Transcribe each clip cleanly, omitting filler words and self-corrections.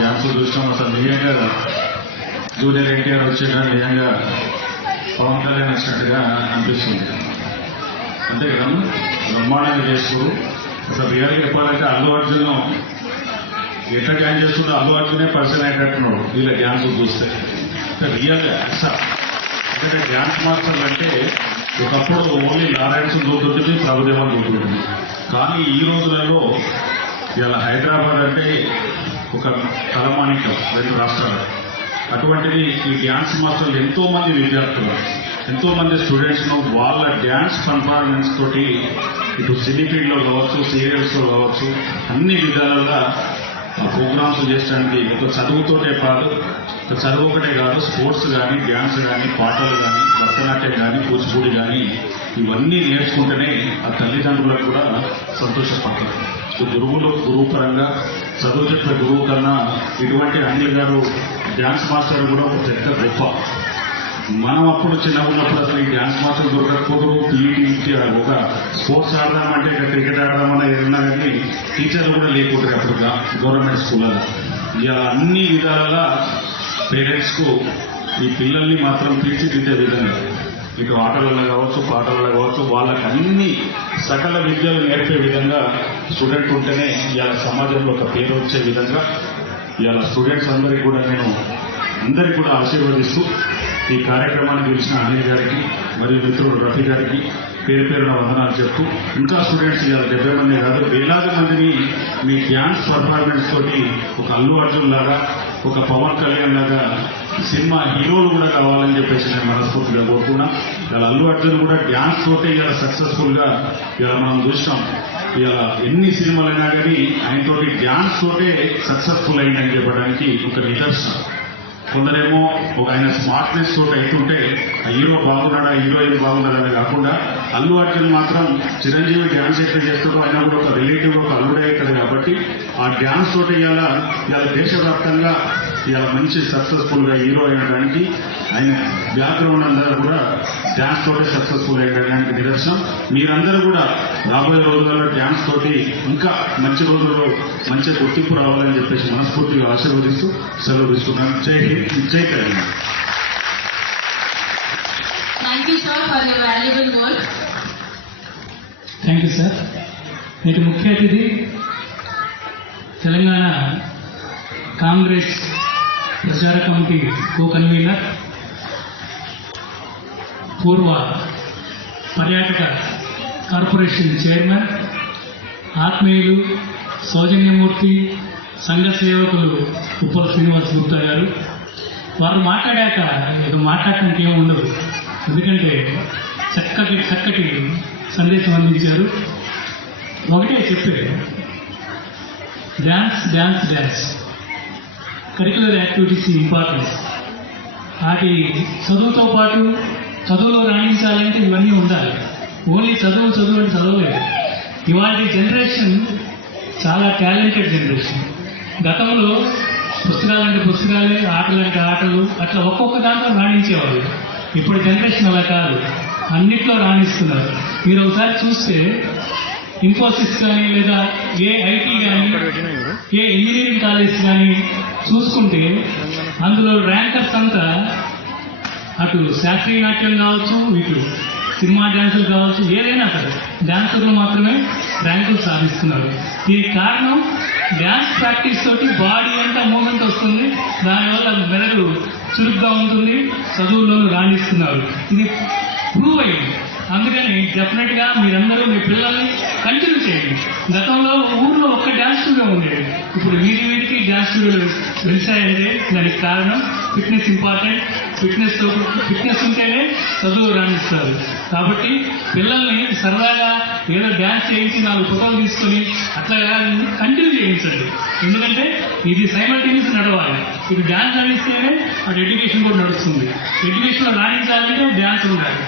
Dance చూసినాం. అసలు నిజంగా జూనియర్ ఎన్టీఆర్ వచ్చిన నిజంగా పవన్ కళ్యాణ్ వచ్చినట్టుగా అనిపిస్తుంది. అంతేకాదు బ్రహ్మాండంగా చేస్తూ అసలు రియల్గా చెప్పాలంటే అల్లు అర్జున్ ఎట్లా డ్యాన్స్ చేస్తుందో అల్లు అర్జునే పర్సన్ అయ్యేటట్టున్నాడు వీళ్ళ డ్యాన్స్ చూస్తే. రియల్గా ఎందుకంటే డ్యాన్స్ మాస్టర్లు అంటే ఒకప్పుడు ఓన్లీ లారెన్స్ దూరుతుంది, ప్రభుదేవన్ దూరుతుంది. కానీ ఈ రోజులలో ఇలా హైదరాబాద్ అంటే ఒక తలమానికం 2 రాష్ట్రాలు. అటువంటిది ఈ డ్యాన్స్ మాస్టర్లు ఎంతో మంది విద్యార్థులు, ఎంతో మంది స్టూడెంట్స్ను వాళ్ళ డ్యాన్స్ పర్ఫార్మెన్స్ తోటి ఇటు సినీ ఫీల్డ్లో కావచ్చు, సీరియల్స్లో కావచ్చు, అన్ని విధాలుగా ఆ ప్రోగ్రామ్స్ చేసడానికి ఒక చదువుతోటే కాదు, చదువు ఒకటే కాదు, స్పోర్ట్స్ కానీ, డ్యాన్స్ కానీ, పాటలు కానీ, భరతనాట్యం కానీ, కూచిపూడి కానీ ఇవన్నీ నేర్చుకుంటేనే ఆ తల్లిదండ్రులకు కూడా సంతోషపడతారు. గురువు పరంగా చదువు చెప్పే గురువు కన్నా ఇటువంటి అనిల్ గారు డ్యాన్స్ మాస్టర్ కూడా ఒక పెద్ద గొప్ప. మనం అప్పుడు చిన్నగా ఉన్నప్పుడు అసలు ఈ డ్యాన్స్ మాస్టర్ దొరకకపోదు. పీఈటీ ఒక స్పోర్ట్స్ ఆడదామంటే ఇక క్రికెట్ ఆడదామన్నా ఏదన్నా కానీ టీచర్లు కూడా లేకుంటారు అప్పుడు గవర్నమెంట్ స్కూళ్ళలో. ఇలా అన్ని విధాలుగా పేరెంట్స్కు ఈ పిల్లల్ని మాత్రం తీర్చిదిద్దే విధంగా ఇటు ఆటలలో కావచ్చు, పాటలలో కావచ్చు, వాళ్ళకి అన్ని సకల విద్యలు నేర్పే విధంగా స్టూడెంట్ ఉంటేనే ఇవాళ సమాజంలో ఒక పేరు వచ్చే విధంగా ఇవాళ స్టూడెంట్స్ అందరికీ కూడా నేను అందరికీ కూడా ఆశీర్వదిస్తూ ఈ కార్యక్రమాన్ని పిలిచిన అనిల్ గారికి మరియు మిత్రుడు రఫీ గారికి పేరు పేరున వందనాలు చెప్తూ ఇంకా స్టూడెంట్స్ ఇవాళ 70 మంది కాదు వేలాది మందిని మీ డ్యాన్స్ పర్ఫార్మెన్స్ తోటి ఒక అల్లు అర్జున్ లాగా, ఒక పవన్ కళ్యాణ్ లాగా సినిమా హీరోలు కూడా కావాలని చెప్పేసి నేను మనస్ఫూర్తిగా కోరుకున్నా. ఇలా అల్లు అర్జున్ కూడా డ్యాన్స్ తోటే ఇలా సక్సెస్ఫుల్గా ఇలా మనం చూసినాం. ఇలా ఎన్ని సినిమాలైనా కానీ ఆయనతోటి డ్యాన్స్ తోటే సక్సెస్ఫుల్ అయిందని చెప్పడానికి ఒక నిదర్శనం. కొందరేమో ఆయన స్మార్ట్నెస్ తోటి అవుతుంటే హీరో బాగున్నాడా, హీరోయిన్ బాగున్నాడా కాకుండా అల్లు అర్జున్ మాత్రం చిరంజీవి డ్యాన్స్ ఎట్లా చేస్తాడో ఆయన కూడా ఒక రిలేటివ్ ఒక అల్లుడే అవుతాడు. కాబట్టి ఆ డ్యాన్స్ తోటి ఇలా దేశవ్యాప్తంగా ఇలా మంచి సక్సెస్ఫుల్గా హీరో అయినడానికి ఆయన బ్యాక్గ్రౌండ్ అందరూ కూడా డ్యాన్స్ తోటి సక్సెస్ఫుల్ అయ్యడానికి నిదర్శనం. మీరందరూ కూడా రాబోయే రోజులలో డ్యాన్స్ తోటి ఇంకా మంచి రోజుల్లో మంచి గుర్తింపు రావాలని చెప్పేసి మనస్ఫూర్తిగా ఆశీర్వదిస్తూ సెలవు తీసుకున్నాను. జై హింద్, జై Telangana. Thank you, sir, for your valuable work. Thank you sir. నేటి ముఖ్య అతిథి తెలంగాణ కాంగ్రెస్ ప్రచార కమిటీ కో కన్వీనర్, పూర్వ పర్యాటక కార్పొరేషన్ చైర్మన్, ఆత్మీయులు, సౌజన్యమూర్తి, సంఘ సేవకులు ఉప్పల శ్రీనివాస్ గుప్తా గారు. వారు మాట్లాడాక ఇక మాట్లాడటానికి ఏమి ఉండదు, ఎందుకంటే చక్కటి సందేశం అందించారు. ఒకటే చెప్పే dance dance dance curricular activities importance. వాటి చదువుతో పాటు చదువులో రాణించాలంటే ఇవన్నీ ఉండాలి. ఓన్లీ చదువు అంటే చదవలేదు. ఇవాళ జనరేషన్ చాలా టాలెంటెడ్ జనరేషన్. గతంలో పుస్తకాలంటే పుస్తకాలే, ఆటలంటే ఆటలు, అట్లా ఒక్కొక్క దాంట్లో రాణించేవాళ్ళు. ఇప్పుడు జనరేషన్ అలా కాదు, అన్నిట్లో రాణిస్తున్నారు. మీరు ఒకసారి చూస్తే ఇన్ఫోసిస్ కానీ లేదా ఏ ఐటీ కానీ ఏ ఇంజనీరింగ్ కాలేజ్ కానీ చూసుకుంటే అందులో ర్యాంకర్స్ అంతా అటు శాస్త్రీయ నాట్యం కావచ్చు, ఇటు సినిమా డ్యాన్సులు కావచ్చు, ఏదైనా సరే డ్యాన్సర్లు మాత్రమే ర్యాంకులు సాధిస్తున్నారు. దీనికి కారణం డ్యాన్స్ ప్రాక్టీస్ తోటి బాడీ అంతా మూమెంట్ వస్తుంది, దానివల్ల మెదడు చురుగ్గా ఉంటుంది, చదువుల్లోనూ రాణిస్తున్నారు. ఇది ప్రూవ్ అయింది. అందుకని డెఫినెట్గా మీరందరూ మీ పిల్లల్ని కంటిన్యూ చేయండి. గతంలో ఊర్లో ఒక్క డ్యాన్స్ స్టూడియో ఉండేది, ఇప్పుడు వీధికి డ్యాన్స్ స్టూడియోలు వెలిసాయంటే దానికి కారణం ఫిట్నెస్ ఇంపార్టెంట్. ఫిట్నెస్ ఉంటేనే చదువు రాణిస్తారు. కాబట్టి పిల్లల్ని సరదాగా ఏదో డ్యాన్స్ చేయించి 4 ఫోటోలు తీసుకొని అట్లా కంటిన్యూ చేయించండి. ఎందుకంటే ఇది సైమల్టేనియస్ నడవాలి. ఇది డ్యాన్స్ నడిస్తేనే అటు ఎడ్యుకేషన్ కూడా నడుస్తుంది. ఎడ్యుకేషన్లో రాణించాలంటే డ్యాన్స్ ఉండాలి.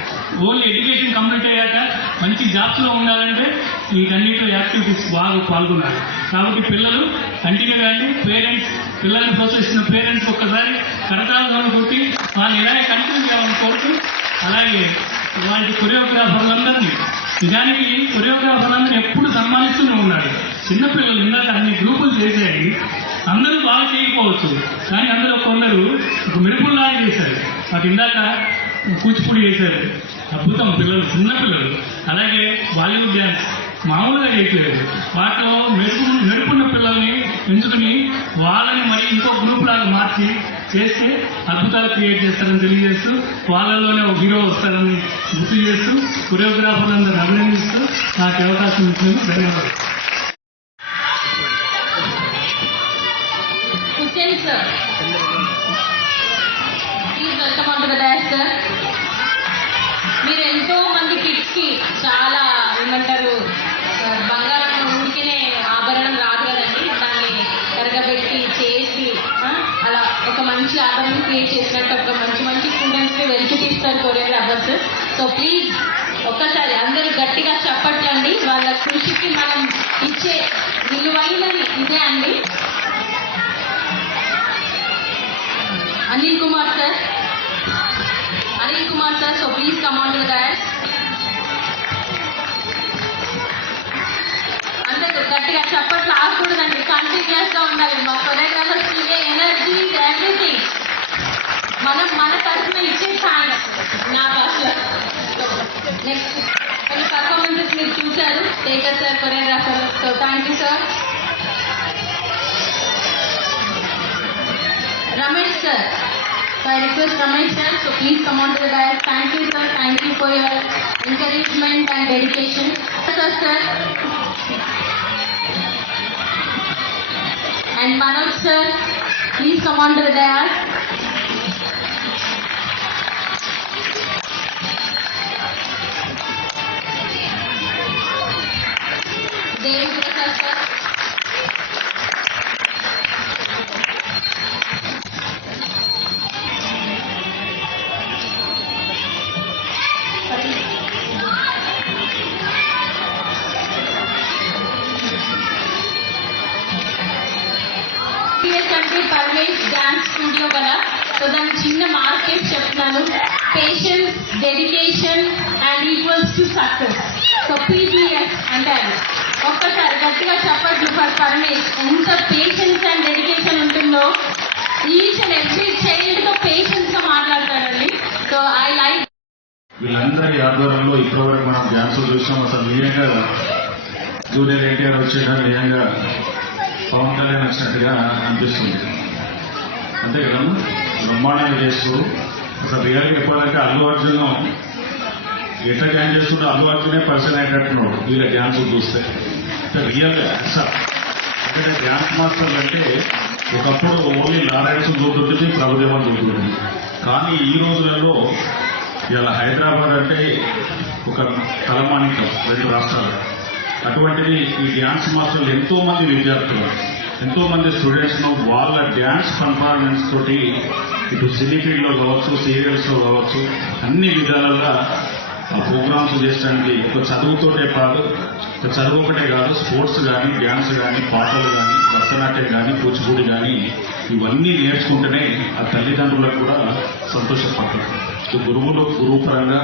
ఓన్లీ ఎడ్యుకేషన్ కంప్లీట్ అయ్యాక మంచి జాబ్స్లో ఉండాలంటే వీటన్నిటిలో యాక్టివిటీస్ బాగా పాల్గొనాలి. కాబట్టి పిల్లలు కంటిన్యూ కానీ పిల్లల్ని ప్రోత్సహిస్తున్న పేరెంట్స్ ఒక్కసారి కరతాళం కొట్టి వాళ్ళు ఇలాగే కంటిన్యూ చేయాలని కోరుతూ, అలాగే ఇలాంటి కొరియోగ్రాఫర్లందరినీ నిజానికి కొరియోగ్రాఫర్ అందరూ ఎప్పుడు సన్మానిస్తూనే ఉన్నాడు. చిన్నపిల్లలు ఇందాక అన్ని గ్రూపులు చేసేవి, అందరూ బాగా చేయకపోవచ్చు, కానీ అందరూ కొందరు ఒక మెరుపుల్లాగా చేశారు. మాకు ఇందాక కూచిపూడి చేశారు, అద్భుతం పిల్లలు, చిన్నపిల్లలు. అలాగే బాలీవుడ్ డ్యాన్స్ మామూలుగా చేయట్లేదు. వాటిలో మెరుపున్న పిల్లల్ని ఎంచుకుని వాళ్ళని మరి ఇంకో గ్రూప్ లాగా మార్చి చేస్తే అద్భుతాలు క్రియేట్ చేస్తారని తెలియజేస్తూ, వాళ్ళలోనే ఒక హీరో వస్తారని గుర్తు చేస్తూ, కొరియోగ్రాఫర్లందరూ అభినందిస్తూ నాకు అవకాశం ఇచ్చినందుకు ధన్యవాదాలు. Hussain sir, please welcome onto the dais sir. మీరు ఎంతో మంది కిడ్స్ కి చాలా ఏమంటారు బంగారం ఊరికినే ఆభరణం రాదు కదండి, దాన్ని కరగబెట్టి చేసి అలా ఒక మంచి ఆభరణం క్రియేట్ చేసినట్టు ఒక మంచి మంచి స్టూడెంట్స్ కి వెలికి తీస్తారు కొరియోగ్రాఫర్స్. సో ప్లీజ్ ఒక్కసారి అందరూ గట్టిగా చెప్పట్లండి, వాళ్ళ కృషికి మనం ఇచ్చే విలువైనది ఇదే అండి. Anil Kumar sir, so please come on to the dais. అందరూ గట్టిగా చప్పట్లు ఆగకూడదండి, కంటిన్యూస్ గా ఉండాలి. మా కొరియోగ్రాఫర్స్ ఇచ్చే ఎనర్జీ ఎవ్రీథింగ్ మనం మన తరఫున ఇచ్చే థ్యాంక్స్. నా భాషలో నెక్స్ట్ కొన్ని పర్ఫార్మెన్సెస్ మీరు చూశారు, taker sir choreographer, so thank you sir. Ramesh sir, so I request Ramesh sir, so please come on to the dais. Thank you sir, thank you for your encouragement and dedication. Sir and Manoj sir, please come on to the dais. Devendra sir, అంటే Parvez dance studio కదా, so దాని చిన్న market చెప్తున్నాను. Patience, dedication and equals to success. So PPS అంటే అది ఒక్కసారి గట్టిగా చెప్పట్లు ఫర్ పర్వేజ్. ఎంత పేషెన్స్ అండ్ డెడికేషన్ ఉంటుందో, ఈచ్ అండ్ ఎవ్రీ చైల్డ్ తో పేషెన్స్ తో మాట్లాడతారండి. సో ఐ లైక్ వీళ్ళందరి ఆధ్వర్యంలో ఇప్పటివరకు మనం డ్యాన్స్ చూసాం. అసలు నిజంగా జూనియర్ ఎన్టీఆర్ వచ్చేయడం నిజంగా పవన్ కళ్యాణ్ వచ్చినట్టుగా అనిపిస్తుంది. అంతే కదా, బ్రహ్మాండంగా చేస్తూ అసలు రియల్గా చెప్పాలంటే అల్లు అర్జున్ ఎట్లా డ్యాన్స్ చేస్తుంటే అల్లు అర్జునే పర్సన్ అయ్యేటట్టున్నాడు వీళ్ళ డ్యాన్స్ చూస్తే. రియల్గా అంటే డ్యాన్స్ మాస్టర్లు అంటే ఒకప్పుడు ఓన్లీ లారెన్స్ చూస్తుంటుంది, ప్రభుదేవన్ చూస్తుంటుంది. కానీ ఈ రోజులలో ఇలా హైదరాబాద్ అంటే ఒక తలమానికం రెండు రాష్ట్రాలు. అటువంటిది ఈ డ్యాన్స్ మాస్టర్లు ఎంతో మంది విద్యార్థులు, ఎంతో మంది స్టూడెంట్స్ ను వాళ్ళ డ్యాన్స్ పర్ఫార్మెన్స్ తోటి ఇటు సినీ ఫీల్డ్ లో కావచ్చు, సీరియల్స్ లో కావచ్చు, అన్ని విధాలుగా ఆ ప్రోగ్రామ్స్ చేసడానికి ఒక చదువుతోటే కాదు, చదువు ఒకటే కాదు, స్పోర్ట్స్ కానీ, డ్యాన్స్ కానీ, పాటలు కానీ, భరతనాట్యం కానీ, కూచిపూడి కానీ ఇవన్నీ నేర్చుకుంటేనే ఆ తల్లిదండ్రులకు కూడా సంతోషపడతారు. గురువులు గురువు పరంగా